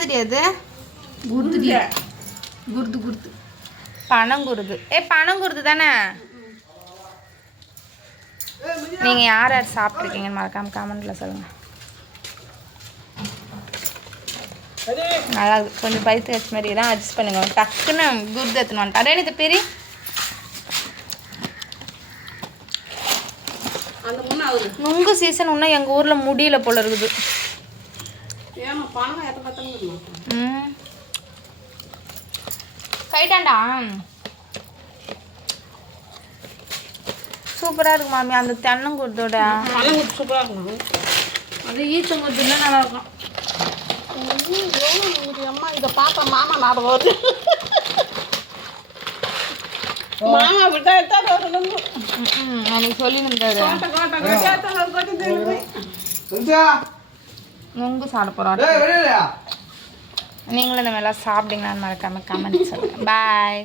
என்னது அது? குருது குருது குருது. பனங்குருது. ஏ பனங்குருது தானே? நீங்கள் யார் யார் சாப்பிட்ருக்கீங்கன்னு மறக்காம கமெண்ட்டில் சொல்லுங்கள் நல்லா. கொஞ்சம் பைத்து வச்ச மாதிரி தான் அட்ஜஸ்ட் பண்ணுங்க. டக்குன்னு குருது எடுத்துன்னு வந்துட்டா அடே இது பெரிய நுங்கு சீசன் இன்னும் எங்கள் ஊரில் முடியல போல இருக்குது. கைட்டாண்டா சூப்பராக இருக்கு மாமி அந்த தென்னங்குருத்தோட கொடுத்து சூப்பராக இருக்கும் அது ஈச்சங்குருத்துல நல்லா இருக்கும் அம்மா இதை பார்த்தா மாமா ஞாபகம் வருது மாமா விட்டா எடுத்தா வரணும் ம் எனக்கு சொல்லி இருந்தாரு நுங்கு சாப்பிட போகிறோம் நீங்களும் இந்த மாதிரிலாம் சாப்பிட்டீங்களான்னு மறக்காம கமெண்ட் சொல்லுங்கள் பாய்